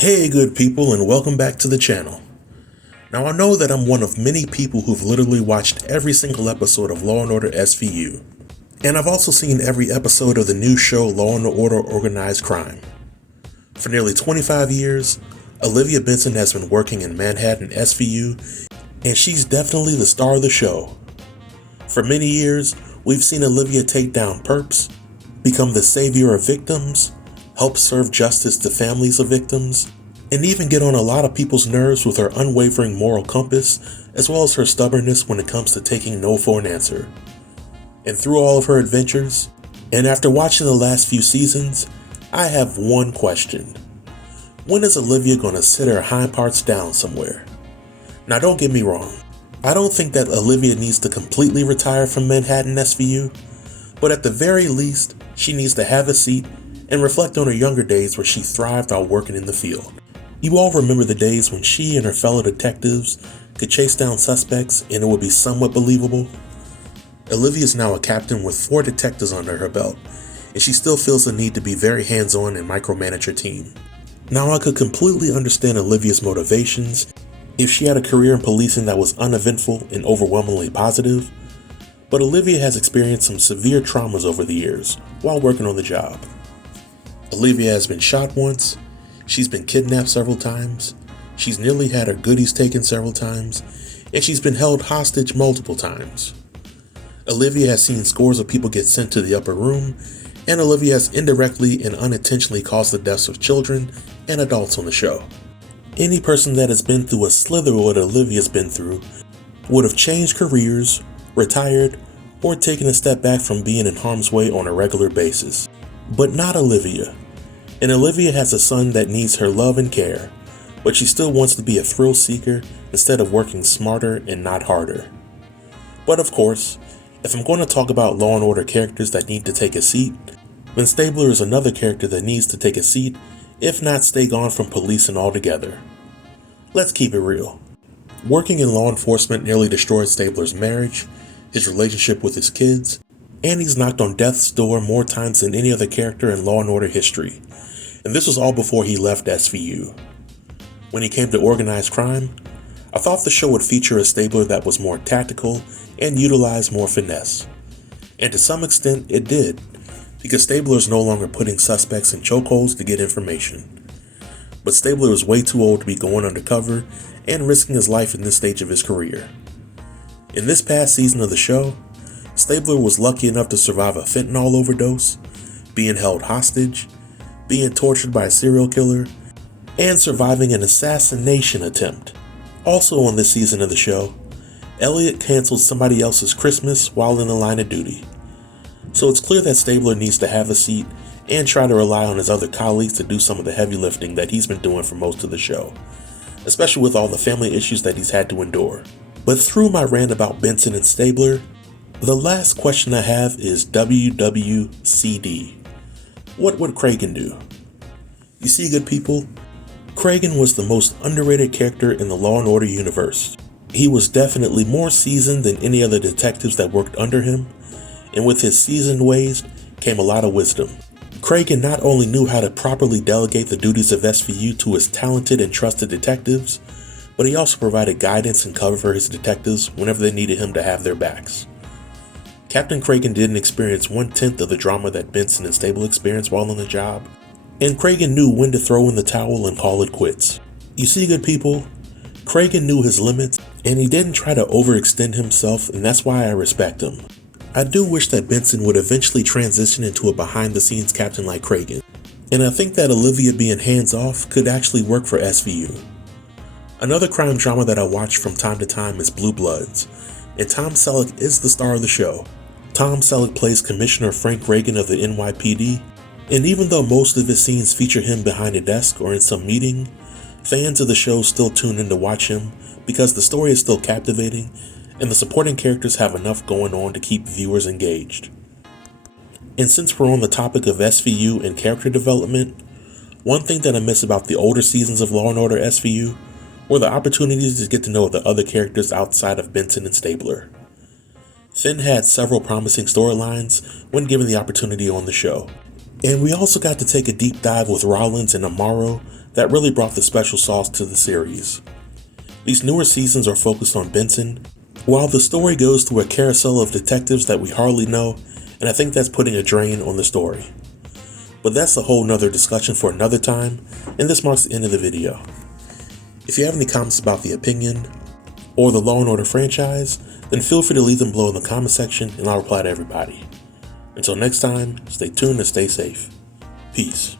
Hey good people, and welcome back to the channel. Now I know that I'm one of many people who've literally watched every single episode of Law & Order SVU. And I've also seen every episode of the new show Law & Order Organized Crime. For nearly 25 years, Olivia Benson has been working in Manhattan SVU, and she's definitely the star of the show. For many years, we've seen Olivia take down perps, become the savior of victims, help serve justice to families of victims, and even get on a lot of people's nerves with her unwavering moral compass, as well as her stubbornness when it comes to taking no for an answer. And through all of her adventures, and after watching the last few seasons, I have one question. When is Olivia going to sit her hind parts down somewhere? Now don't get me wrong, I don't think that Olivia needs to completely retire from Manhattan SVU, but at the very least, she needs to have a seat and reflect on her younger days where she thrived while working in the field. You all remember the days when she and her fellow detectives could chase down suspects and it would be somewhat believable? Olivia is now a captain with 4 detectives under her belt, and she still feels the need to be very hands-on and micromanage her team. Now I could completely understand Olivia's motivations if she had a career in policing that was uneventful and overwhelmingly positive, but Olivia has experienced some severe traumas over the years while working on the job. Olivia has been shot once, she's been kidnapped several times, she's nearly had her goodies taken several times, and she's been held hostage multiple times. Olivia has seen scores of people get sent to the upper room, and Olivia has indirectly and unintentionally caused the deaths of children and adults on the show. Any person that has been through a slither of what Olivia's been through would have changed careers, retired, or taken a step back from being in harm's way on a regular basis. But not Olivia. And Olivia has a son that needs her love and care, but she still wants to be a thrill seeker instead of working smarter and not harder. But of course, if I'm going to talk about Law & Order characters that need to take a seat, then Stabler is another character that needs to take a seat, if not stay gone from policing altogether. Let's keep it real. Working in law enforcement nearly destroyed Stabler's marriage, his relationship with his kids, and he's knocked on death's door more times than any other character in Law & Order history. And this was all before he left SVU. When he came to organized crime, I thought the show would feature a Stabler that was more tactical and utilized more finesse. And to some extent it did, because Stabler is no longer putting suspects in chokeholds to get information. But Stabler is way too old to be going undercover and risking his life in this stage of his career. In this past season of the show, Stabler was lucky enough to survive a fentanyl overdose, being held hostage, being tortured by a serial killer, and surviving an assassination attempt. Also on this season of the show, Elliot canceled somebody else's Christmas while in the line of duty. So it's clear that Stabler needs to have a seat and try to rely on his other colleagues to do some of the heavy lifting that he's been doing for most of the show, especially with all the family issues that he's had to endure. But through my rant about Benson and Stabler, the last question I have is WWCD. What would Cragen do? You see, good people, Cragen was the most underrated character in the Law & Order universe. He was definitely more seasoned than any other detectives that worked under him, and with his seasoned ways came a lot of wisdom. Cragen not only knew how to properly delegate the duties of SVU to his talented and trusted detectives, but he also provided guidance and cover for his detectives whenever they needed him to have their backs. Captain Cragen didn't experience 1/10 of the drama that Benson and Stabler experienced while on the job, and Cragen knew when to throw in the towel and call it quits. You see, good people, Cragen knew his limits, and he didn't try to overextend himself, and that's why I respect him. I do wish that Benson would eventually transition into a behind-the-scenes captain like Cragen, and I think that Olivia being hands-off could actually work for SVU. Another crime drama that I watch from time to time is Blue Bloods, and Tom Selleck is the star of the show. Tom Selleck plays Commissioner Frank Reagan of the NYPD, and even though most of his scenes feature him behind a desk or in some meeting, fans of the show still tune in to watch him because the story is still captivating and the supporting characters have enough going on to keep viewers engaged. And since we're on the topic of SVU and character development, one thing that I miss about the older seasons of Law & Order SVU were the opportunities to get to know the other characters outside of Benson and Stabler. Finn had several promising storylines when given the opportunity on the show, And we also got to take a deep dive with Rollins and Amaro that really brought the special sauce to the series. These newer seasons are focused on Benson, while the story goes through a carousel of detectives that we hardly know, and I think that's putting a drain on the story. But that's a whole nother discussion for another time, and this marks the end of the video. If you have any comments about the opinion, or the Law & Order franchise, then feel free to leave them below in the comment section and I'll reply to everybody. Until next time, stay tuned and stay safe. Peace.